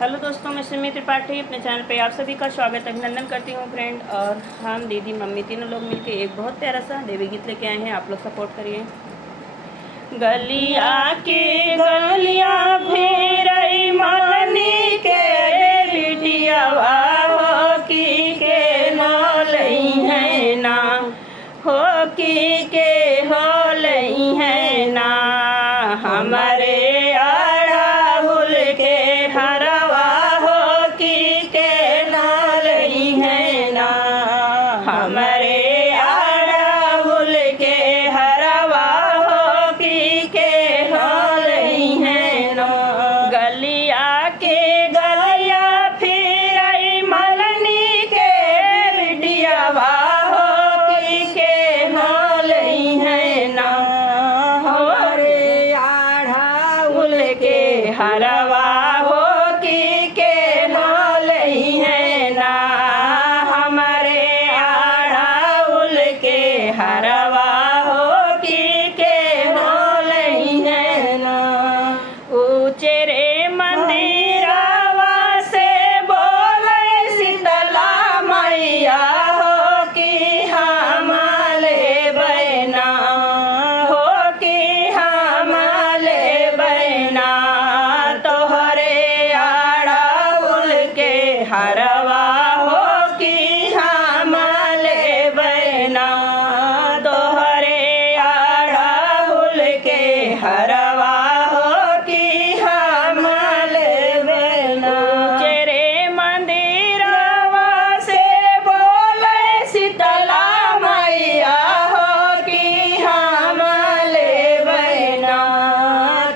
Hello दोस्तों, मैं सिमी त्रिपाठी अपने चैनल पे आप सभी का स्वागत अभिनंदन करती हूँ फ्रेंड। और हम दीदी मम्मी तीनों लोग मिलके एक बहुत प्यारा सा देवी गीत लेके आए हैं, आप लोग सपोर्ट करिए। गलिया के गलिया फेरई मलनी के बिटियावा हो के मोलई है ना, हो के हो लई है ना। हमारे अड़हुल के हरवा हो के नालई है ना, हमारे अड़हुल के हरवा हो के नालई है ना। गलिया के गलिया फिरई मलनी के बिटियावा हो के नालई है ना, हमारे अड़हुल के हरवा हो के नालई है ना, हमारे अड़हुल के हरवा हो के नालई है ना। ऊँचे रे मंदिरवा से बोले शीतला मैया हो कि हमारे बहना हो कि हमारे बहना, तोहरे अड़हुल के हरवा हो कि हमारे बहना, तोहरे अड़हुल के हरवा हो कि हमारे बहना। ऊँचे मंदिरवा से बोले शीतला मैया हो कि हमारे बहना,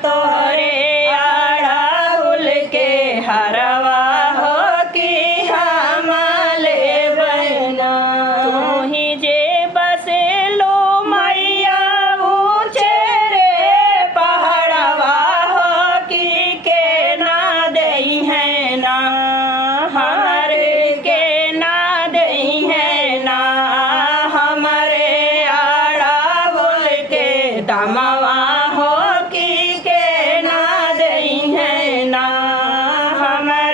तोहरे अड़हुल के हरवा हो कि हमारे बहना। तू ही जे बसे लो मैया ऊँचे रे पहाड़वा हो कि के ना दई है ना, हमारे के ना दई है ना। हमारे अड़हुल के दमवा हो कि के ना दई है ना, हमारे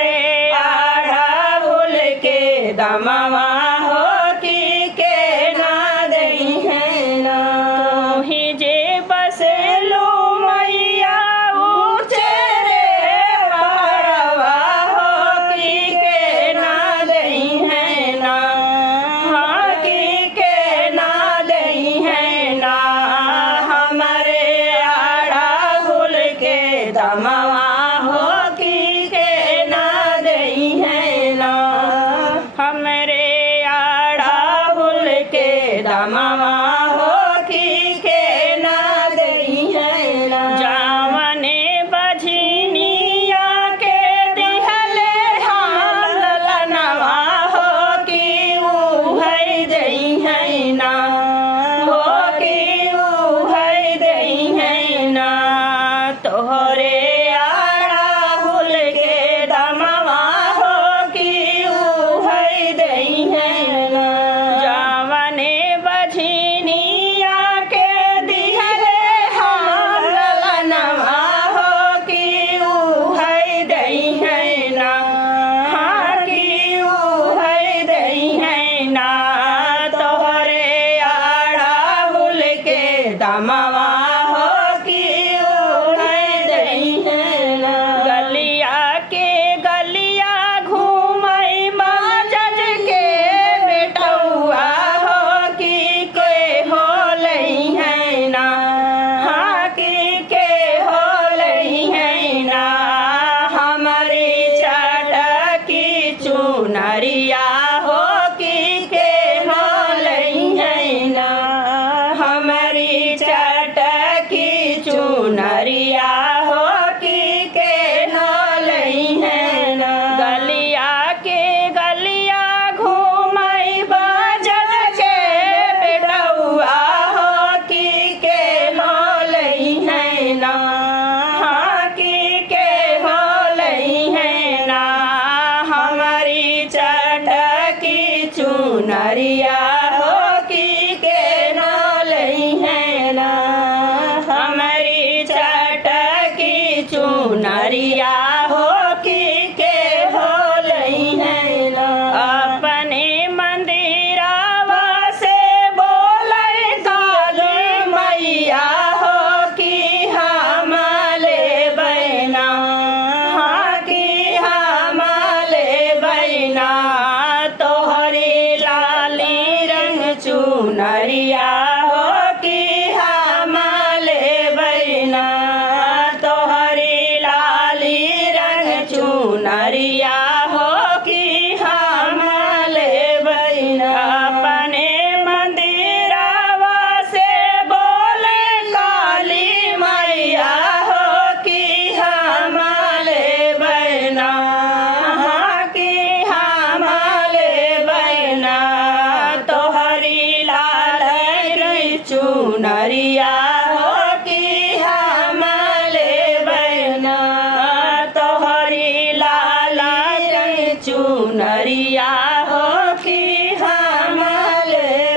चुनरिया हो कि हमल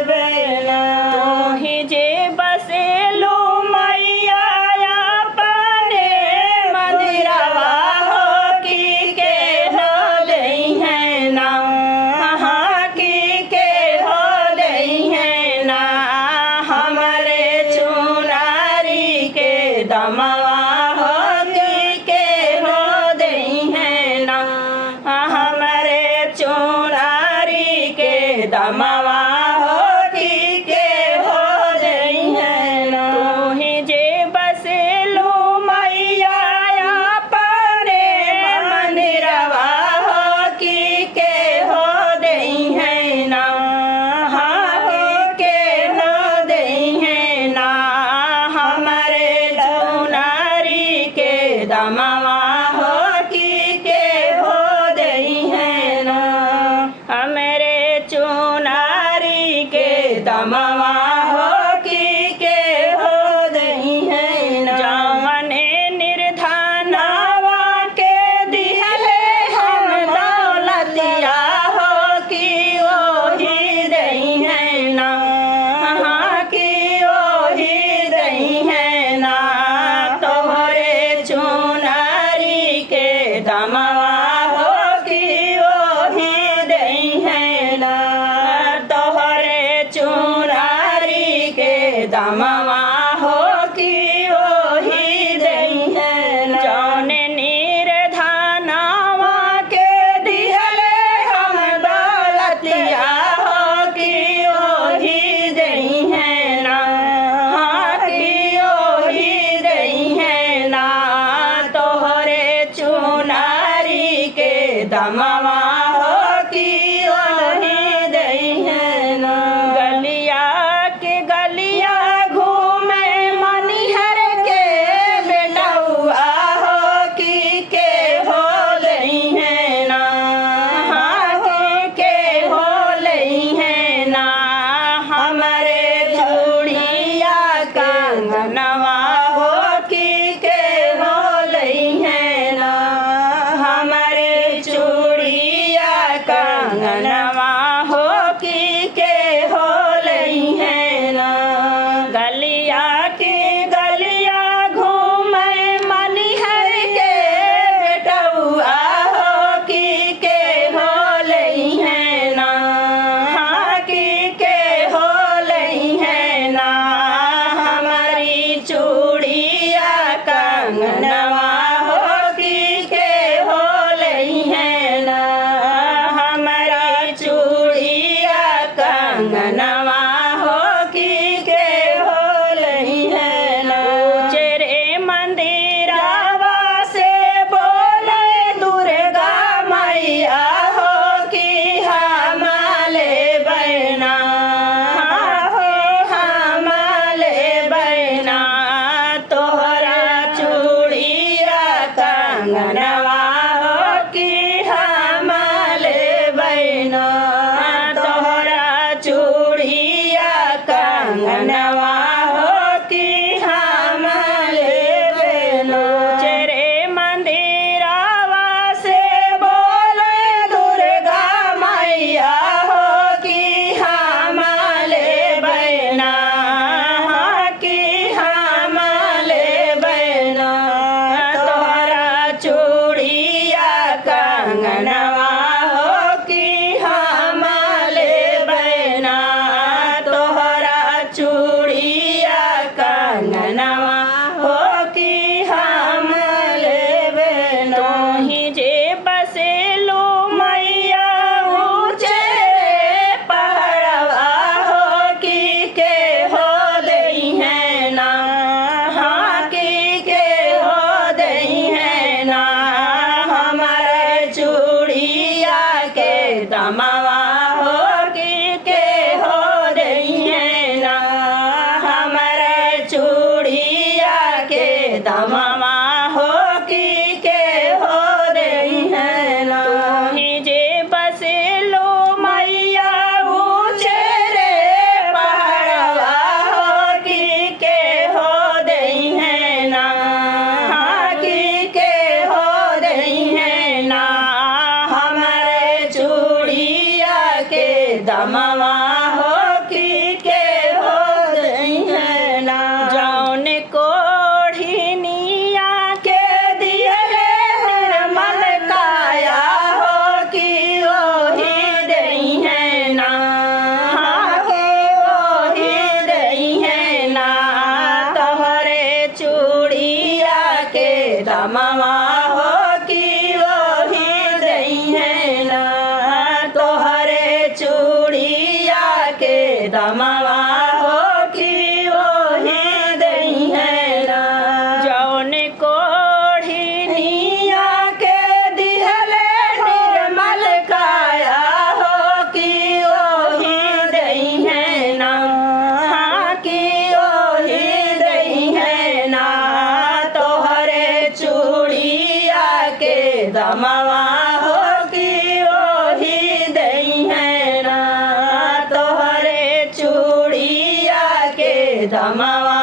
बेना तू ही जे बसेलू मैया अपने मंदिरवा हो कि के हो दई है ना हाँ कि के हो दई है ना हमरे चुनारी के दमवा हो कि के हो दई है ना हमरे चुनारी के दमवा हो कि के हो दई है ना तू ही जे बसेलू मैया अपने मंदिरवा हो कि के हो दई है ना हाँ कि के हो दई है ना हमरे चुनारी के दमवा हो कि के हो दई है ना हमरे चुनारी के दमवा हो कि के हो दई है ना जवने निर्धनवा के दिहले हम दौलतिया हो कि ओही दई है ना हाँ कि ओही दई है ना तोहरे चुनारी के दमवा हो कि ओही दई है ना तोहरे चुनारी के दमवा हो कि ओही दई है ना जौने निर्धनवा के दिहले हम दौलतिया हो कि ओही दई है ना हाँ कि ओही दई है ना तोहरे चुनारी के दमवा हो कि ओही दई है ना गलिया के गलिया घूमे मनिहर के बेटौआ हो कि के हो लई है ना हाँ कि के हो लई है ना हमरे धुड़िया कंगनवा हो कि के हो लई है ना हमरे चूड़ी दमवा हो के हो दई है ना। जौन कोढ़िनिया के दियले निर्मल काया हो कि ओही दई है ना। कि ओही दई है ना। तोहरे चूड़िया के दमवा हो कि ओही दई है ना। तोहरे चूड़िया के दमवा हो कि ओही दई है ना। जौन कोढ़िनिया के दिहले निर्मल काया हो कि ओही दई है ना। कि ओही दई है ना। तोहरे चूड़िया के दमवा हो कि ओही दई है ना। तोहरे चूड़िया के दमवा